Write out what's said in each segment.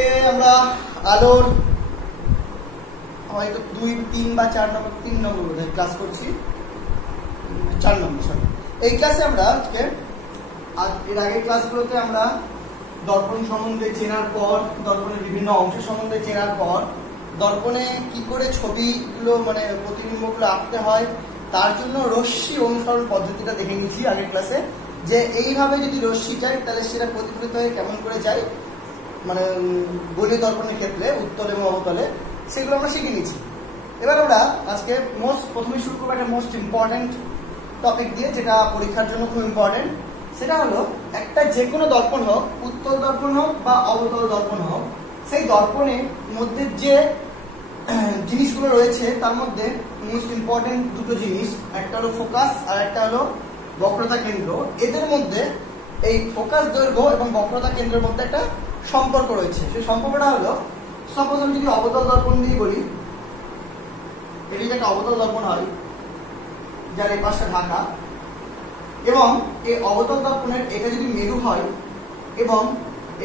আজকে আমরা আলোর হয়তো 2, 3 বা 4 নম্বর 3 নম্বর বোধহয় ক্লাস করছি, 4 নম্বর সরি। এই ক্লাসে আমরা আজকে এর আগের ক্লাসগুলোতে আমরা দর্পণ সম্বন্ধে চেনার পর, দর্পণের বিভিন্ন অংশ সম্বন্ধে চেনার পর, দর্পণে কি করে ছবিগুলো মানে প্রতিবিম্বগুলো আঁকতে হয় তার জন্য রশ্মি অনুসরণ পদ্ধতিটা দেখে নিয়েছি আগের ক্লাসে, যে এইভাবে যদি রশ্মি যায় তাহলে সেটা প্রতিফলিত হয়ে কেমন করে যায় মানে গোলীয় দর্পণের ক্ষেত্রে উত্তল এবং অবতলে, সেগুলো আমরা শিখে নিয়েছি। এবার আমরা আজকে প্রথমে শুরু করবো একটা মোস্ট ইম্পর্টেন্ট টপিক দিয়ে, যেটা পরীক্ষার জন্য খুব ইম্পর্টেন্ট। সেটা হলো একটা যে কোনো দর্পণ হোক, উত্তল দর্পণ হোক বা অবতল দর্পণ হোক, সেই দর্পণের মধ্যে যে জিনিসগুলো রয়েছে তার মধ্যে মোস্ট ইম্পর্টেন্ট দুটো জিনিস, একটা হলো ফোকাস আর একটা হলো বক্রতা কেন্দ্র। এদের মধ্যে এই ফোকাস দৈর্ঘ্য এবং বক্রতা কেন্দ্রের মধ্যে একটা সম্পর্ক রয়েছে। সেই সম্পর্কটা হলো, সাপোজ আমি যদি অবতল দর্পণ দিয়ে বলি, এটি একটা অবতল দর্পণ হয় যার এই পাশটা ঢাকা, এবং এই অবতল দর্পণের এটা যদি মেরু হয় এবং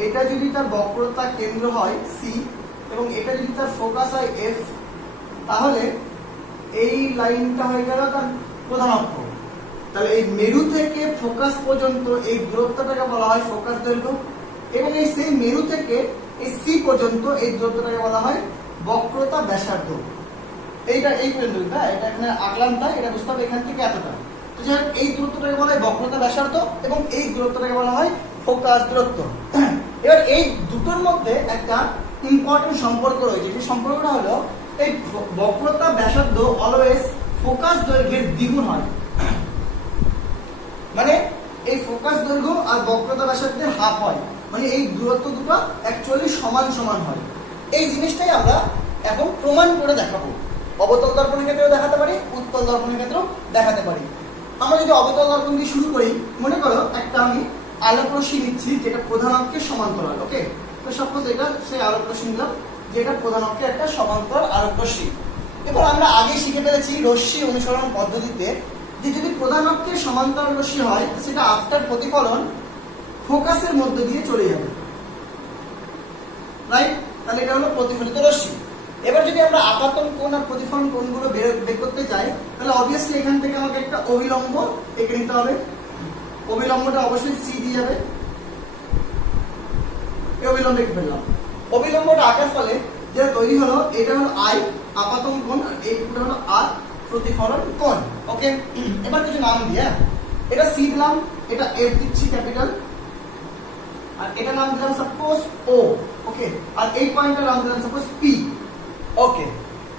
এটা যদি তার বক্রতা কেন্দ্র হয় সি এবং এটা যদি তার ফোকাস হয় এফ, তাহলে এই লাইনটা হয়ে গেল তার প্রধান অক্ষ। তাহলে এই মেরু থেকে ফোকাস পর্যন্ত এই দূরত্বটাকে বলা হয় ফোকাস দৈর্ঘ্য, এবং এই সেই মেরু থেকে এই সি পর্যন্ত এই দূরত্বটাকে বলা হয় বক্রতা ব্যাসার্ধ। এইটা এই পর্যন্ত, এটা এখানে আঁকলাম, তাই এটা বুঝতে হবে এখান থেকে এতটা। তো যাই হোক, এই দূরত্বটাকে বলা হয় বক্রতা ব্যাসার্ধ এবং এই দূরত্বটাকে বলা হয় ফোকাস দূরত্ব। এবার এই দুটোর মধ্যে একটা ইম্পর্টেন্ট সম্পর্ক রয়েছে। যে সম্পর্কটা হলো, এই বক্রতা ব্যাসার্ধ অলওয়েজ ফোকাস দৈর্ঘ্যের দ্বিগুণ হয়, মানে এই ফোকাস দৈর্ঘ্য আর বক্রতা ব্যাসার্ধের হাফ হয়, মানে এই দূরত্ব দুটো অ্যাকচুয়ালি সমান সমান হয়। এই জিনিসটাই আমরা এখন প্রমাণ করে দেখাবো। অবতল দর্পণের ক্ষেত্রেও দেখাতে পারি, উত্তল দর্পণের ক্ষেত্রেও দেখাতে পারি। আমরা যদি অবতল দর্পণ দিয়ে শুরু করি, মনে করো একটা আমি আলোক রশ্মি নিচ্ছি যেটা প্রধান অক্ষের সমান্তরাল। ওকে, তো সাপোজ এটা সেই আলোক রশ্মি নিলাম যেটা প্রধান অক্ষের একটা সমান্তরাল আলোক রশ্মি। এবার আমরা আগে শিখে ফেলেছি রশ্মি অনুসরণ পদ্ধতিতে যে যদি প্রধান অক্ষের সমান্তরাল রশ্মি হয় সেটা আফটার প্রতিফলন ফোকাসের মধ্যে দিয়ে চলে যাবে, রাইট? তাহলে এটা হলো প্রতিফলিত রশ্মি। এবার যদি আমরা আপাতন কোণ আর প্রতিফলন কোণগুলো বের করতে চাই, তাহলে অবভিয়াসলি এখান থেকে আমাকে একটা অবিলম্ব এঁকে নিতে হবে। অবিলম্বটা অবশ্যই সি দিয়ে যাবে, এই অবিলম্ব এঁকে ফেললাম। অবিলম্বটা আঁকার ফলে যেটা তৈরি হলো, এটা হলো আই আপাতন কোণ, আর এইটা হলো আর প্রতিফলন কোণ। ওকে, এবার কিছু নাম দিয়ে, এটা সি দিলাম, এটা এফ দিচ্ছি ক্যাপিটাল, আর এটা নাম দিলাম সাপোজ ও। ওকে, আর এই পয়েন্টের নাম দিলাম সাপোজ পি। ওকে,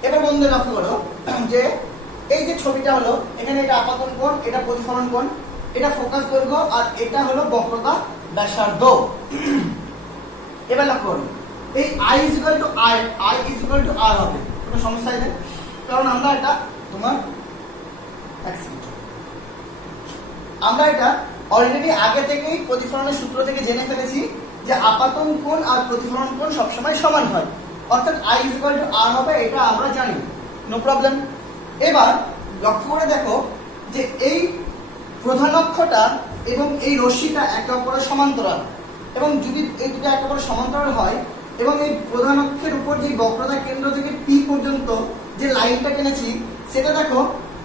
এবার বন্ধুরা লক্ষ্য করো যে এই যে ছবিটা হলো, এখানে এটা আপাতন কোণ, এটা প্রতিফলন কোণ, এটা ফোকাস দৈর্ঘ্য, আর এটা হলো বক্রতা ব্যাসার্ধ। এবার লক্ষ্য করো, এই I is equal to I, I is equal to R হবে, কোনো সমস্যা নেই, কারণ আমরা এটা আমরা এটা অলরেডি আগে থেকেই প্রতিফলনের সূত্র থেকে জেনে ফেলেছি যে আপাতন কোণ আর প্রতিফলন কোণ সবসময় সমান হয়, অর্থাৎ I is equal to R হবে, এটা আমরা জানি, নো প্রবলেম। এবার লক্ষ্য করে দেখো যে এই প্রধান অক্ষটা এবং এই রশ্মিটা একে অপরের সমান্তরাল, এবং যদি এই দুটো একে অপরের সমান্তরাল হয় এবং এই প্রধান অক্ষের উপর যে বক্রতা কেন্দ্র থেকে পি পর্যন্ত যে লাইনটা টেনেছি সেটা দেখো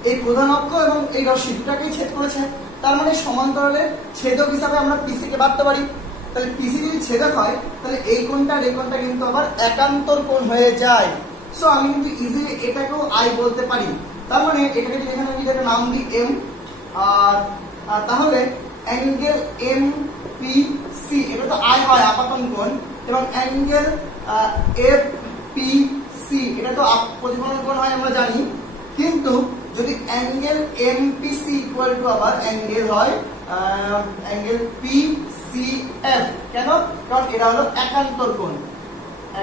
এই প্রধান অক্ষ এবং এই রশ্মি দুটাকেই ছেদ করেছে, তার মানে সমান্তরালের ছেদক হিসাবে আমরা পিসি কে ভাবতে পারি। তাহলে পিসি যদি ছেদক হয় তাহলে এই কোণটা আর এই কোণটা কিন্তু আবার একান্তর কোণ হয়ে যায়। সো আমি কিন্তু ইজিলি এটাকেও আই বলতে পারি। তার মানে এটাকে যদি এখানে আমি একটা নাম দিই এম, আর তাহলে অ্যাঙ্গেল এম পি সি এটা তো আই হয় আপাতন কোণ, এবং অ্যাঙ্গেল এফ পি সি এটা তো প্রতিফলন কোণ হয় আমরা জানি। কিন্তু যদি angle M P C equal to আবার অ্যাঙ্গেল হয় অ্যাঙ্গেল পি সি এফ, কেন? কারণ এটা হলো একান্তর কোণ,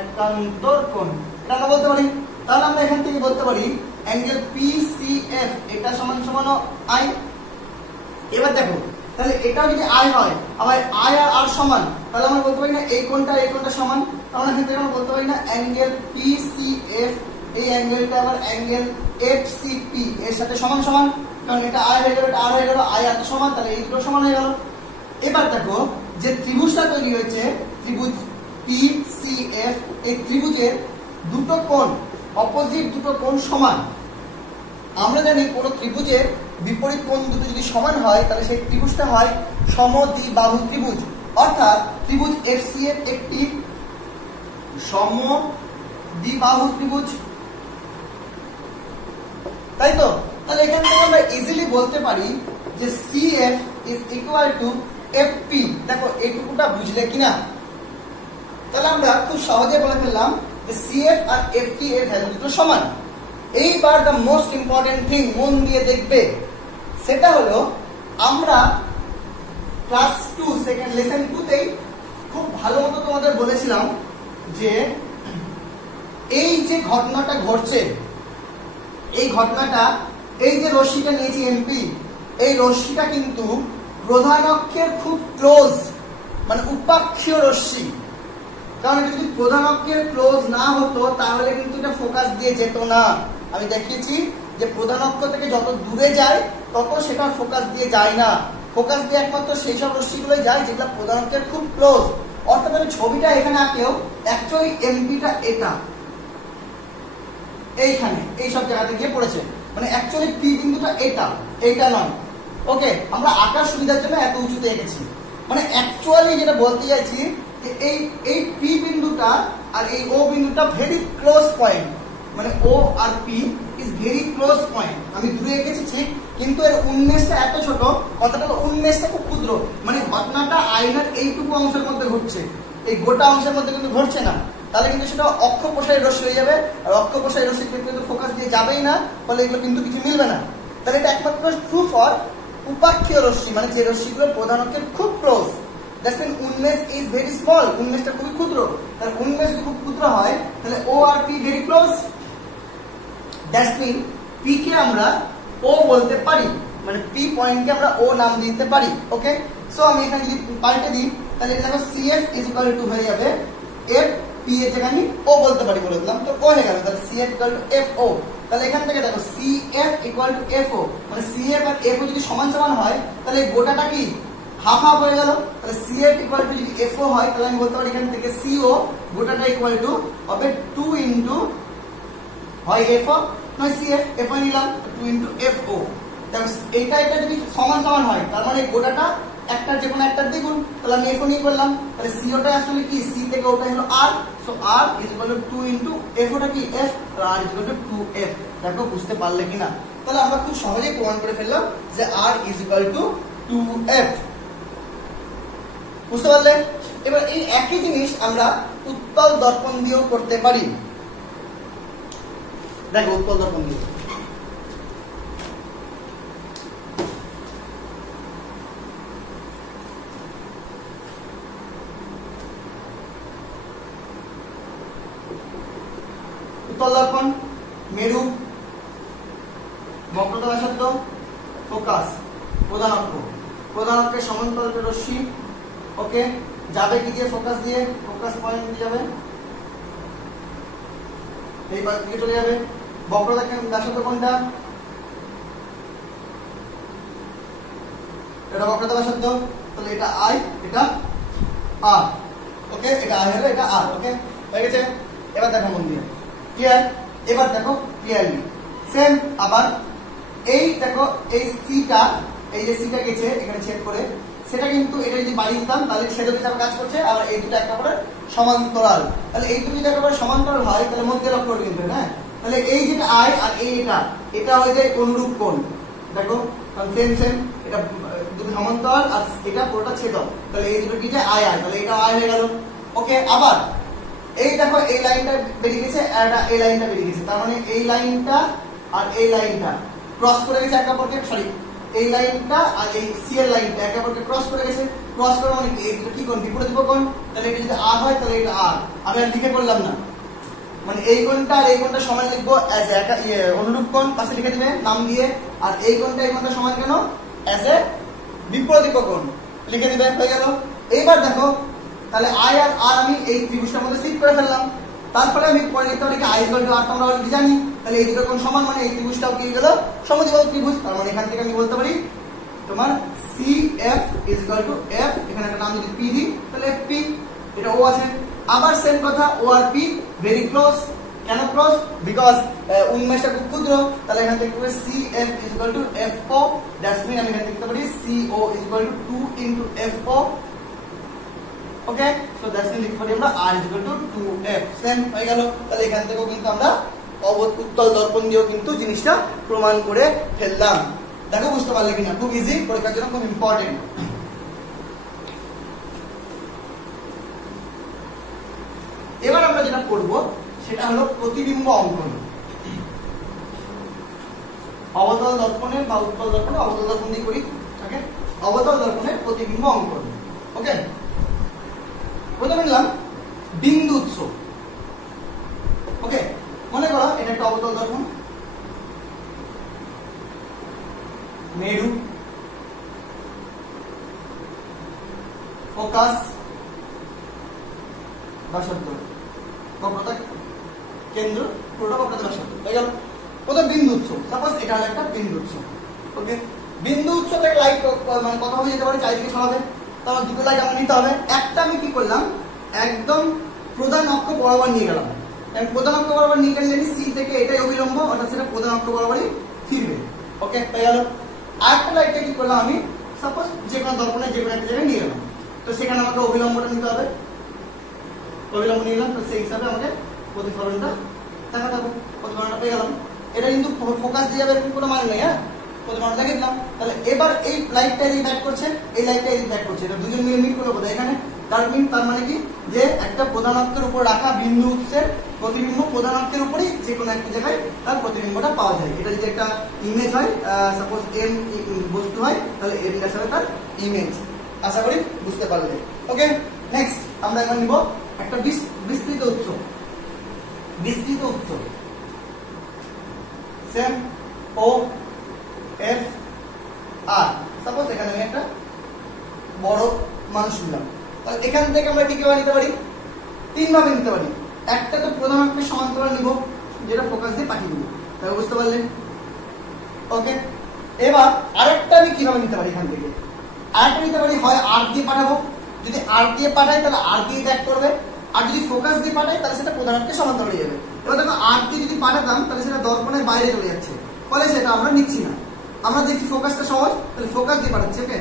একান্তর কোণ এটা আমরা বলতে পারি। তাহলে আমরা এখান থেকে বলতে পারি অ্যাঙ্গেল পি সি এফ এটা সমান সমান আই। এবার দেখো, তাহলে এটাও যদি আই হয়, আবার আই আর আর সমান, তাহলে আমরা বলতে পারি না এই কোণটা সমান, তাহলে এখান থেকে আমরা বলতে পারি না অ্যাঙ্গেল পি সি এফ এই অ্যাঙ্গেলটা আবার অ্যাঙ্গেল এফ সি পি এর সাথে সমান সমান, কারণ এটা আই হয়ে গেল, এটা আর হয়ে গেল, আই আর সমান, তাহলে এই দুটো সমান হয়ে গেল। এবার দেখো যে ত্রিভুজটা তৈরি হয়েছে, ত্রিভুজ পি সি FCF এই ত্রিভুজের দুটো কোণ অপোজিট দুটো কোণ সমান। আমরা জানি কোন ত্রিভুজের বিপরীত কোণ দুটো যদি সমান হয় তাহলে সেই ত্রিভুজটা হয় সমদ্বিবাহু ত্রিভুজ। অর্থাৎ ত্রিভুজ FCF একটি সমদ্বিবাহু ত্রিভুজ, তাই তো? তাহলে এখান থেকে আমরা ইজিলি বলতে পারি যে CF is equal to FP। দেখো এইটুকুটা বুঝলে কিনা? তাহলে আমরা খুব সহজে বলে ফেললাম যে CF আর FP এর ভ্যালু দুটো সমান। এইবার দ্য মোস্ট ইম্পর্টেন্ট থিং মন দিয়ে দেখবে, সেটা হলো আমরা ক্লাস 2 সেকেন্ড লেসন 2 তেই খুব ভালো মতো তোমাদের বলেছিলাম যে এই যে ঘটনাটা ঘটছে, এই ঘটনাটা, এই যে রশ্মিটা নিয়েছি এমপি, এই রশ্মিটা কিন্তু প্রধান অক্ষের খুব ক্লোজ, মানে উপাক্ষীয় রশ্মি। কারণ এটা যদি প্রধান অক্ষের ক্লোজ না হতো তাহলে কিন্তু এটা ফোকাস দিয়ে যেত না। আমি দেখিয়েছি যে প্রধান অক্ষ থেকে যত দূরে যায় তত সেটা ফোকাস দিয়ে যায় না। ফোকাস দিয়ে একমাত্র সেই সব রশ্মিগুলোই যায় যেগুলো প্রধান অক্ষের খুব ক্লোজ। অর্থাৎ আমি ছবিটা এখানে আঁকেও অ্যাকচুয়ালি এমপিটা এটা এইখানে এই সব জায়গাতে গিয়ে পড়েছে, মানে অ্যাকচুয়ালি পি বিন্দুটা এইটা নয়। ওকে, আমরা আঁকার সুবিধার জন্য এত উঁচুতে এঁকেছি। মানে অ্যাকচুয়ালি যেটা বলতে চাইছি যে এই পি বিন্দুটা আর এই ও বিন্দুটা ভেরি ক্লোজ পয়েন্ট, মানে ও আর P is very close point. আমি দূরে এঁকেছি ঠিক, কিন্তু এর উন্মেষটা এত ছোট, কথাটা উন্মেষটা খুব ক্ষুদ্র, মানে ঘটনাটা আয়নার এইটুকু অংশের মধ্যে ঘটছে, এই গোটা অংশের মধ্যে কিন্তু ঘটছে না। তাহলে কিন্তু সেটা অক্ষ প্রসারী রশ্মি হয়ে যাবে, আর অক্ষ প্রসারী রশ্মির ক্ষেত্রে কিন্তু ফোকাস দিয়ে যাবেই না, ফলে এগুলো কিন্তু কিছু মিলবে না। তাহলে এটা একমাত্র ট্রু ফর উপাক্ষীয় রশ্মি, মানে যে রশ্মিগুলো প্রধান অক্ষের খুব ক্লোজ। দ্যাটস মিন উন্মেষ ইজ ভেরি স্মল, উন্মেষটা খুবই ক্ষুদ্র। তাহলে উন্মেষ যদি খুব ক্ষুদ্র হয় তাহলে ও আর P very close. That's mean P কে আমরা ও বলতে পারি, মানে পি পয়েন্টকে আমরা ও নাম দিতে পারি। ওকে, সো আমি এখানে যদি পাল্টে দিই তাহলে দেখো CF ইজ ইকুয়াল টু হয়ে যাবে F P এর জায়গায় আমি ও বলতে পারি বলে দিলাম, তো ও হয়ে গেল। তাহলে CF ইকুয়াল টু FO। তাহলে এখান থেকে দেখো CF ইকুয়াল টু FO, মানে CF আর FO যদি সমান সমান হয় তাহলে গোটাটা কি হাফ হাফ হয়ে গেল। তাহলে CF ইকুয়াল টু যদি FO হয় তাহলে আমি বলতে পারি এখান থেকে CO গোটাটা ইকুয়াল টু হবে 2 ইনটু হয় FO নয় CF, FO নিলাম 2 ইনটু FO। দেখো এটা যদি সমান সমান হয় তার মানে গোটাটা একটা যে কোনো একটা দ্বিগুণ, তাহলে আমি FO নিয়ে করলাম। তাহলে COটা আসলে কি, C থেকে ওটা হলো R, so R is equal to 2 into FOটা কি F, আর R is equal to 2F। দেখো বুঝতে পারলে কিনা? তাহলে আমরা খুব সহজেই প্রমাণ করে ফেললাম যে R is equal to 2F। বুঝতে পারলে? এবার এই একই জিনিস আমরা উত্তল দর্পণ দিয়েও করতে পারি। দেখো উত্তল দর্পণ দিয়ে উত্তল দর্পণ, মেরু, বক্রতা ব্যাসার্ধ, ফোকাস, প্রধান অক্ষ, প্রধান অক্ষের সমান্তরাল রশ্মি। ওকে, যাবে কি দিয়ে? ফোকাস দিয়ে, ফোকাস পয়েন্ট দিয়ে যাবে, এই পাশ দিকে চলে যাবে। বক্রতা ব্যাসার্ধ কোনটা? এটা বক্রতা ব্যাসার্ধ, তাহলে এটা I, এটা R। ওকে, এটা I হলো, এটা R। ওকে, হয়ে গেছে। এবার দেখো মন দিয়ে, ক্লিয়ার? এবার দেখো ক্লিয়ারলি সেম। আবার এই দেখো এই সিটা, এই যে সিটা গেছে এখানে ছেদ করে, সেটা কিন্তু এটা যদি বাড়িয়ে দিতাম তাহলে ছেদক হিসাবে কাজ করছে। আবার এই দুটো একেবারে সমান্তরাল, তাহলে এই দুটো যদি একেবারে সমান্তরাল হয় তাহলে মধ্যে লক্ষ্য করবে কিন্তু, হ্যাঁ। তাহলে এই যেটা I আর এটা হয়ে যায় অনুরূপ কোণ। দেখো সেম সেম, এটা দুটো সমান্তরাল আর এটা পুরোটা ছেদক, তাহলে এই দুটো কি যায় I, তাহলে এটা I হয়ে গেল। ওকে, আবার এই দেখো এই লাইনটা বেরিয়ে গেছে আর এই লাইনটা বেরিয়ে গেছে, তার মানে এই লাইনটা আর এই লাইনটা ক্রস করে গেছে একে অপরকে, সরি এই লাইনটা আর এই সি এর লাইনটা একে অপরকে ক্রস করে গেছে। ক্রস করে মানে কি, এই দুটো কি কোণ? বিপরীত কোণ। তাহলে এটা যদি R হয় তাহলে এটা R। আমি আর লিখে করলাম না, মানে এই কোণটা আর এই কোণটা সমান লিখবো অ্যাজ একা অনুরূপ কোণ, পাশে লিখে দিবে নাম দিয়ে। আর এই কোণটা এই কোণটা সমান কেন? অ্যাজ এ বিপরীত কোণ লিখে দিবে, হয়ে গেল। এইবার দেখো তাহলে I আর R আমি এই ত্রিভুজটার মধ্যে শিফট করে ফেললাম। তারপরে আমি পরে লিখতে পারি I ইকুয়াল টু R, আমরা অলরেডি জানি। তাহলে এই দুটো কোণ সমান, মানে এই ত্রিভুজটাও কি গেল? সমদ্বিবাহু ত্রিভুজ। তার মানে এখান থেকে আমি বলতে পারি তোমার CF is equal two F, এখানে একটা নাম যদি P দিই তাহলে FP, এটা O আছে। আবার সেম কথা ওআরপি ভেরি ক্লোজ, কেন ক্লোজ? বিকজ উন্মেষটা খুব ক্ষুদ্র, তাহলে এখান থেকে CF equal to FO, that's mean আমি এখানে লিখতে পারি CO equal to 2 into FO। Okay, so that's mean লিখতে পারি আমরা R equal to 2F। Same হয়ে গেল। তাহলে এখান থেকেও কিন্তু আমরা উত্তল দর্পণ দিয়েও কিন্তু জিনিসটা প্রমাণ করে ফেললাম। দেখো বুঝতে পারলে কিনা? খুব ইজি, পরীক্ষার জন্য খুব ইম্পর্টেন্ট। এবার আমরা যেটা করব সেটা হলো প্রতিবিম্ব অঙ্কন। অবতল দর্পণের বা উত্তল দর্পণে, অবতল দর্পণ দিয়ে করি। ওকে, অবতল দর্পণের প্রতিবিম্ব অঙ্কন। ওকে, প্রথমে নিলাম বিন্দু উৎস। ওকে, মনে করো এটা একটা অবতল দর্পণ, মেরু, ফোকাস, ব্যাসার্ধ, বক্রতা কেন্দ্র, পুরোটা বক্রতা ব্যাসার্ধ হয়ে গেল। প্রথম বিন্দু উৎস, সাপোজ এটা হলো একটা বিন্দু উৎস। ওকে, বিন্দু উৎস থেকে লাইট মানে কথা হয়ে যেতে পারে চারিদিকে সরাবে, তাহলে দুটো লাইট আমার নিতে হবে। একটা আমি কি করলাম, একদম প্রধান অক্ষ বরাবর নিয়ে গেলাম। প্রধান অক্ষ বরাবর নিয়ে গেলে জানি সি থেকে এটাই অবিলম্ব, অর্থাৎ সেটা প্রধান অক্ষ বরাবরই ফিরবে। ওকে, হয়ে গেল। আরেকটা লাইটটা কি করলাম আমি, সাপোজ যে কোনো দর্পণে যে কোনো একটা জায়গায় নিয়ে গেলাম, তো সেখানে আমাকে অবিলম্বটা নিতে হবে। অবিলম্ব নিয়ে গেলাম, তো সেই হিসাবে আমাকে প্রতিফলনটা দেখাতে হবে। প্রতিফলনটা পেয়ে গেলাম। এটা কিন্তু ফোকাস দিয়ে যাবে এরকম কোনো মানে নেই। হ্যাঁ, প্রতিফলনটা দেখে দিলাম। তাহলে এবার এই লাইটটা এদিকে ব্যাক করছে, এই লাইটটা এদিকে ব্যাক করছে, এটা দুজন মিলে মিট করবে কোথায়? এখানে। তার মানে কি, যে একটা প্রধান অক্ষের উপর রাখা বিন্দু উৎসের প্রতিবিম্ব প্রধান অক্ষের উপরই যে কোনো একটা জায়গায় তার প্রতিবিম্বটা পাওয়া যায়। এটা যদি একটা ইমেজ হয়, সাপোজ এম বস্তু হয়, তাহলে এম ড্যাশ হবে তার ইমেজ। আশা করি বুঝতে পারলে। ওকে, নেক্সট আমরা এবার নিব একটা বিস্তৃত উৎস। বিস্তৃত উৎস সেম ও এফ আর, সাপোজ এখানে আমি একটা বড় মানুষ নিলাম, তাহলে এখান থেকে আমরা কি কিভাবে নিতে পারি? তিন ভাবে নিতে পারি। একটা তো প্রধান অক্ষের সমান্তরাল নিব, যেটা ফোকাস দিয়ে পাঠিয়ে দিব। তাহলে বুঝতে পারলেন? ওকে, এবার আরেকটা আমি কিভাবে নিতে পারি? এখান থেকে আরেকটা নিতে পারি, হয় আর দিয়ে পাঠাবো, যদি আর দিয়ে পাঠাই তাহলে আর দিয়ে ব্যাক করবে, আর যদি ফোকাস দিয়ে পাঠাই তাহলে সেটা প্রধান অক্ষের সমান্তরাল হয়ে যাবে। এবার দেখো আর দিয়ে যদি পাঠাতাম তাহলে সেটা দর্পণের বাইরে চলে যাচ্ছে, ফলে সেটা আমরা নিচ্ছি না। আমরা দেখছি ফোকাসটা সহজ, তাহলে ফোকাস দিয়ে পাঠাচ্ছি। ওকে,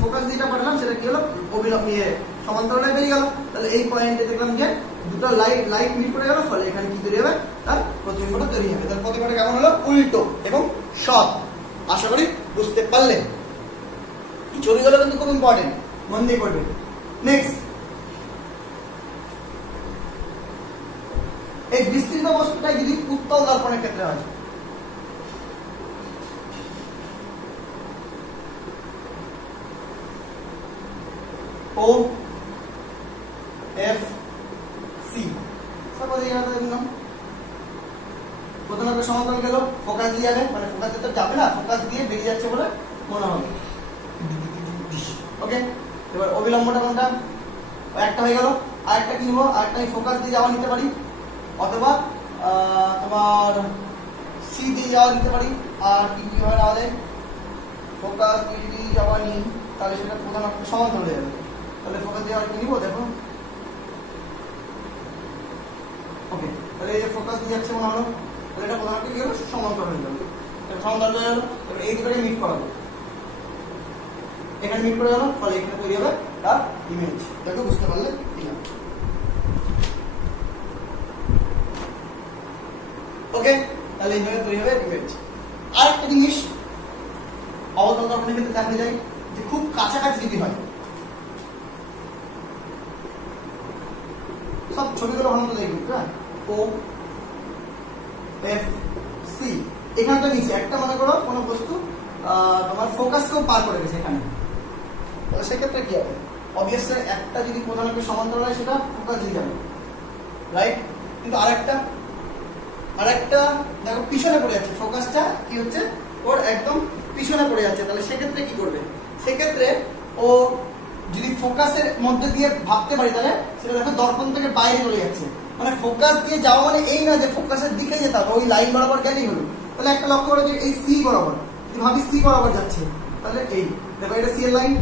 ফোকাস দিয়ে পাঠালাম, সেটা কি হলো, অবিলম্ব সমান্তরালে বেরিয়ে গেল। তাহলে এই পয়েন্টে দেখলাম যে দুটো লাইট মিট করে গেল, ফলে এখানে কি তৈরি হবে, তার প্রতিবিম্বটা তৈরি হবে। তার প্রতিবিম্বটা কেমন হলো? উল্টো এবং সৎ। আশা করি বুঝতে পারলেন। ছবিগুলো কিন্তু খুব ইম্পর্টেন্ট, মন দিয়ে করবে। নেক্সট, এই বিস্তৃত বস্তুটাই যদি উত্তল দর্পণের ক্ষেত্রে হয়, ও এফ সি, সাপোজ এইভাবে দিলাম, প্রথমে সমান্তরাল গেল, ফোকাস দিয়ে যাবে, মানে ফোকাস তো যাবে না, ফোকাস দিয়ে বেরিয়ে যাচ্ছে বলে মনে হবে। ওকে, এবার অবিলম্বটা কোনটা? একটা হয়ে গেল। আরেকটা কি নিব? আরেকটা ফোকাস দিয়ে যাওয়া নিতে পারি, অথবা তোমার সি দিয়ে যাওয়া নিতে পারি। আর কি কি হয়, তাহলে ফোকাস দিয়ে যাওয়া নিই, তাহলে সেটা প্রধান অক্ষের সমান্তরাল হয়ে যাবে। তাহলে ফোকাস দিয়ে আর কি নিব, দেখো। ওকে, তাহলে এই ফোকাস দিয়ে যাচ্ছে মনে হলো, তাহলে এটা প্রধান অক্ষে কি হলো, সমান্তরাল হয়ে যাবে। সমান্তরাল হয়ে গেল। এবার এই দুটোকে মিট করাবো, এখানে মিট করে গেল, ফলে এখানে তৈরি হবে তার ইমেজ। দেখো বুঝতে পারলে কিনা? ওকে, তাহলে এইভাবে তৈরি হবে ইমেজ। আরেকটা জিনিস অবতল দর্পণের ক্ষেত্রে দেখা যায় যে খুব কাছাকাছি যদি হয়, সব ছবিগুলো ভালো দেখবি, হ্যাঁ, ও এফ সি, এখানে তো নিচে একটা মনে করো কোনো বস্তু তোমার ফোকাসকেও পার করে গেছে এখানে, তাহলে সেক্ষেত্রে কি হবে? অবভিয়াসলি একটা যদি প্রধান অক্ষের সমান্তরাল হয় সেটা ফোকাস দিয়ে যাবে, রাইট? কিন্তু আরেকটা দেখো পিছনে পড়ে যাচ্ছে, ফোকাসটা কি হচ্ছে, ওর একদম পিছনে পড়ে যাচ্ছে। তাহলে সেক্ষেত্রে কি করবে? সেক্ষেত্রে ও যদি ফোকাসের মধ্যে দিয়ে ভাবতে পারি, তাহলে সেটা দেখো দর্পণ থেকে বাইরে চলে যাচ্ছে। মানে ফোকাস দিয়ে যাওয়া মানে এই না যে ফোকাসের দিকে যেতে হবে, ওই লাইন বরাবর গেলেই হলো। তাহলে একটা লক্ষ্য করে যে এই সি বরাবর, যদি ভাবি সি বরাবর যাচ্ছে, তাহলে এই দেখো এটা সি এর লাইন,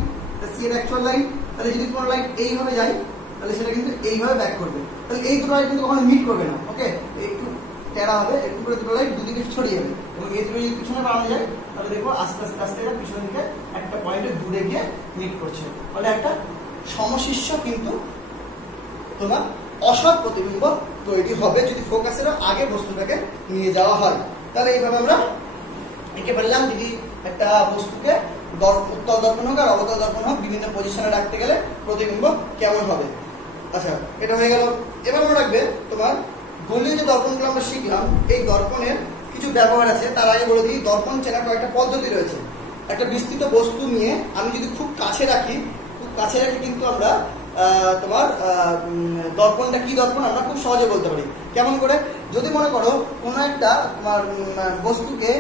সি এর অ্যাকচুয়াল লাইন। তাহলে যদি কোনো লাইন এইভাবে যায়, তাহলে সেটা কিন্তু এইভাবে ব্যাক করবে। তাহলে এই দুটো লাইট কিন্তু কখনো মিট করবে না। ওকে, একটু টেরা হবে, একটু করে দুটো লাইট দুদিকে ছড়িয়ে যাবে এবং এই দুটো যদি পিছনে বাড়ানো যায় তাহলে দেখো আস্তে আস্তে আস্তে এটা পিছনের দিকে একটা পয়েন্টে দূরে গিয়ে মিট করছে। ফলে একটা সমশিষ্য কিন্তু তোমার অসৎ প্রতিবিম্ব তৈরি হবে যদি ফোকাসের আগে বস্তুটাকে নিয়ে যাওয়া হয়। তাহলে এইভাবে আমরা এঁকে ফেললাম যদি একটা বস্তুকে উত্তল দর্পণ হোক আর অবতল দর্পণ হোক বিভিন্ন পজিশনে রাখতে গেলে প্রতিবিম্ব কেমন হবে। আচ্ছা, এটা হয়ে গেল। এবার মনে রাখবে তোমার গোলীয় যে দর্পণগুলো আমরা শিখলাম, এই দর্পণের কিছু ব্যবহার আছে। তার আগে বলে দিই, দর্পণ চেনার কয়েকটা পদ্ধতি রয়েছে। একটা বিস্তৃত বস্তু নিয়ে আমি যদি খুব কাছে রাখি কিন্তু আমরা তোমার দর্পণটা কি দর্পণ আমরা খুব সহজে বলতে পারি। কেমন করে? যদি মনে করো কোনো একটা তোমার বস্তুকে,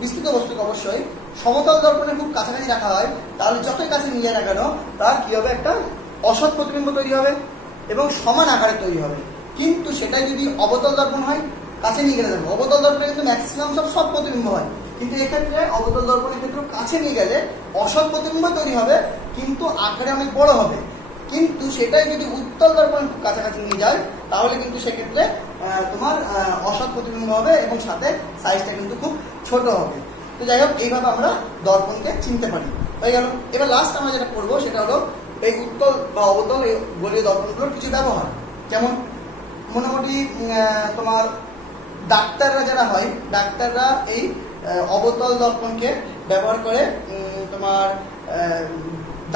বিস্তৃত বস্তুকে অবশ্যই সমতল দর্পণে খুব কাছাকাছি রাখা হয়, তাহলে যতই কাছে নিয়ে যায় না কেন তার কি হবে, একটা অসৎ প্রতিবিম্ব তৈরি হবে এবং সমান আকারে তৈরি হবে। কিন্তু সেটাই যদি অবতল দর্পণ হয়, কাছে নিয়ে গেলে দেখো অবতল দর্পণে কিন্তু ম্যাক্সিমাম সব প্রতিবিম্ব হয়, কিন্তু এক্ষেত্রে অবতল দর্পণের ক্ষেত্রে কাছে নিয়ে গেলে অসৎ প্রতিবিম্ব তৈরি হবে কিন্তু আকারে অনেক বড় হবে। কিন্তু সেটাই যদি উত্তল দর্পণে খুব কাছাকাছি নিয়ে যায় তাহলে কিন্তু সেক্ষেত্রে তোমার অসৎ প্রতিবিম্ব হবে এবং সাথে সাইজটা কিন্তু খুব ছোট হবে। তো যাই হোক, এইভাবে আমরা দর্পণকে চিনতে পারি। হয়ে গেল। এবার লাস্ট আমরা যেটা করবো সেটা হলো এই উত্তল বা অবতল এই গোলীয় দর্পণগুলোর কিছু ব্যবহার। যেমন মোটামুটি তোমার ডাক্তাররা যারা হয়, ডাক্তাররা এই অবতল দর্পণকে ব্যবহার করে তোমার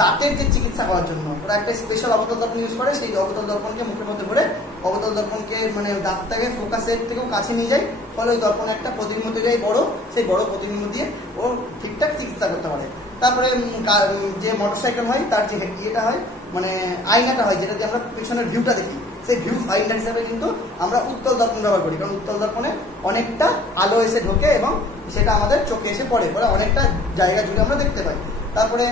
দাঁতের যে চিকিৎসা করার জন্য ওরা একটা স্পেশাল অবতল দর্পণ ইউজ করে। সেই অবতল দর্পণকে মুখের মধ্যে ভরে অবতল দর্পণকে মানে দাঁতটাকে ফোকাসের থেকেও কাছে নিয়ে যায়, ফলে ওই দর্পণে একটা প্রতিবিম্ব তৈরি হয় বড়, সেই বড় প্রতিবিম্ব দিয়ে ও ঠিকঠাক চিকিৎসা করতে পারে। তারপরে যে মোটরসাইকেল হয় তার যে ইয়েটা হয় মানে আয়নাটা হয়, যেটা দিয়ে আমরা পেছনের ভিউটা দেখি, সেই ভিউ ফাইন্ডার হিসাবে কিন্তু আমরা উত্তল দর্পণ ব্যবহার করি, কারণ উত্তল দর্পণে অনেকটা আলো এসে ঢোকে এবং সেটা আমাদের চোখে এসে পড়ে, ফলে অনেকটা জায়গা জুড়ে আমরা দেখতে পাই। তারপরে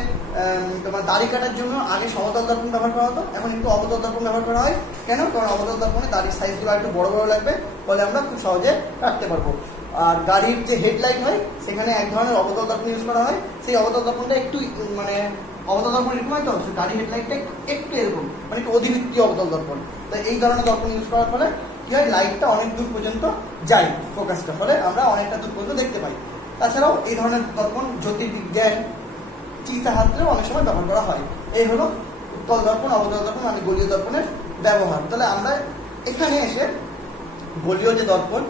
তোমার দাড়ি কাটার জন্য আগে সমতল দর্পণ ব্যবহার করা হতো, এখন একটু অবতল দর্পণ ব্যবহার করা হয়। কেন? কারণ অবতল দর্পণে দাড়ির সাইজগুলো একটু বড় বড় লাগবে, ফলে আমরা খুব সহজে কাটতে পারবো। আর গাড়ির যে হেডলাইট হয় সেখানে এক ধরনের অবতল দর্পণ ইউজ করা হয়, সেই অবতল দর্পণটা একটু মানে অবতল দর্পণ এরকম হয় তো, গাড়ির হেডলাইটটা একটু এরকম মানে একটু অধিবৃত্তীয় অবতল দর্পণ। তো এই ধরনের দর্পণ ইউজ করার ফলে কি হয়, লাইটটা অনেক দূর পর্যন্ত যায় ফোকাসটা, ফলে আমরা অনেকটা দূর পর্যন্ত দেখতে পাই। তাছাড়াও এই ধরনের দর্পণ জ্যোতির্বিজ্ঞান চিকিৎসা শাস্ত্রেও অনেক সময় ব্যবহার করা হয়। এই হলো উত্তল দর্পণ, অবতল দর্পণ মানে গোলীয় দর্পণের ব্যবহার। তাহলে আমরা এখানে এসে গোলীয় যে দর্পণ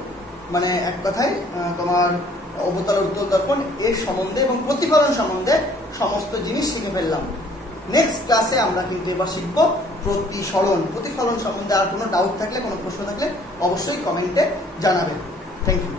মানে এক কথায় তোমার অবতল উত্তল দর্পণ এর সম্বন্ধে এবং প্রতিফলন সম্বন্ধে সমস্ত জিনিস শিখে ফেললাম। নেক্সট ক্লাসে আমরা কিন্তু এবার শিখবো প্রতিসরণ, প্রতিফলন সম্বন্ধে। আর কোনো ডাউট থাকলে, কোনো প্রশ্ন থাকলে অবশ্যই কমেন্টে জানাবেন। Thank you.